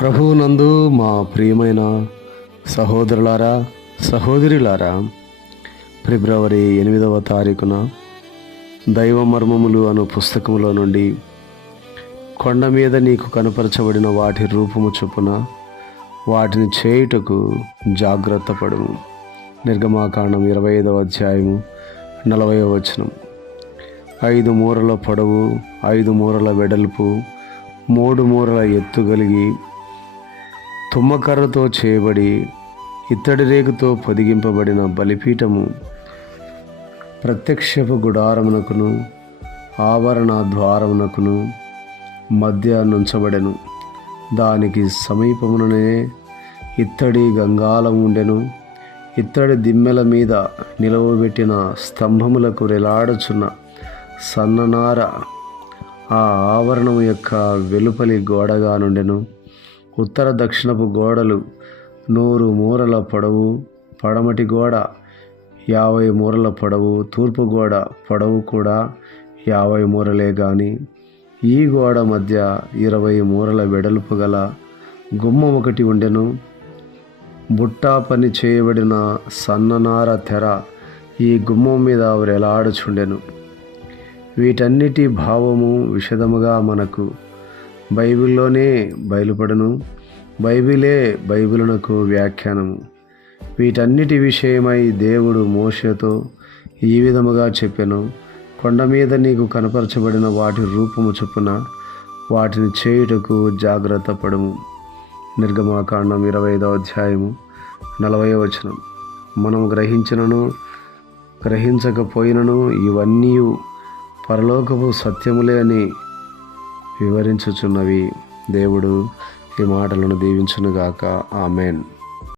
ప్రభువునందు మా ప్రియమైన సహోదరులారా సహోదరులారా ఫిబ్రవరి ఎనిమిదవ తారీఖున దైవ మర్మములు అను పుస్తకములో నుండి కొండ మీద నీకు కనపరచబడిన వాటి రూపము చొప్పున వాటిని చేయుటకు జాగ్రత్త పడుము. నిర్గమాకాండం ఇరవై ఐదవ అధ్యాయము నలభై వచనం. ఐదు మూరల పొడవు ఐదు మూరల వెడల్పు మూడు మూరల ఎత్తు కలిగి తుమ్మకర్రతో చేయబడి ఇత్తడి రేకుతో పొదిగింపబడిన బలిపీఠము ప్రత్యక్షపు గుడారమునకును ఆవరణ ద్వారమునకును మధ్య నుంచబడెను. దానికి సమీపముననే ఇత్తడి గంగాలం ఉండెను. ఇత్తడి దిమ్మెల మీద నిలవబెట్టిన స్తంభములకు రెలాడుచున్న సన్ననార ఆ ఆవరణము యొక్క వెలుపలి గోడగా నుండెను. ఉత్తర దక్షిణపు గోడలు నూరు మూరల పొడవు పడమటి గోడ యాభై మూరల పొడవు తూర్పు గోడ పొడవు కూడా యాభై మూరలే గాని ఈ గోడ మధ్య ఇరవై మూరల వెడల్పు గల గుమ్మం ఒకటి ఉండెను. బుట్టా పని చేయబడిన సన్ననార తెర ఈ గుమ్మం మీద వేలాడుచుండెను వీటన్నిటి భావము విషదముగా మనకు బైబిల్లోనే బయలుపడను. బైబిలే బైబిలునకు వ్యాఖ్యానము. వీటన్నిటి విషయమై దేవుడు మోషతో ఈ విధముగా చెప్పెను. కొండ మీద నీకు కనపరచబడిన వాటి రూపము చొప్పున వాటిని చేయుటకు జాగ్రత్త పడము. నిర్గమాకాండం ఇరవై ఐదవ అధ్యాయము నలభై వచనం. మనం గ్రహించినను గ్రహించకపోయినను ఇవన్నీ పరలోకపు సత్యములే అని వివరించుచున్నవి. దేవుడు ఈ మాటలను దీవించునుగాక. ఆమెన్.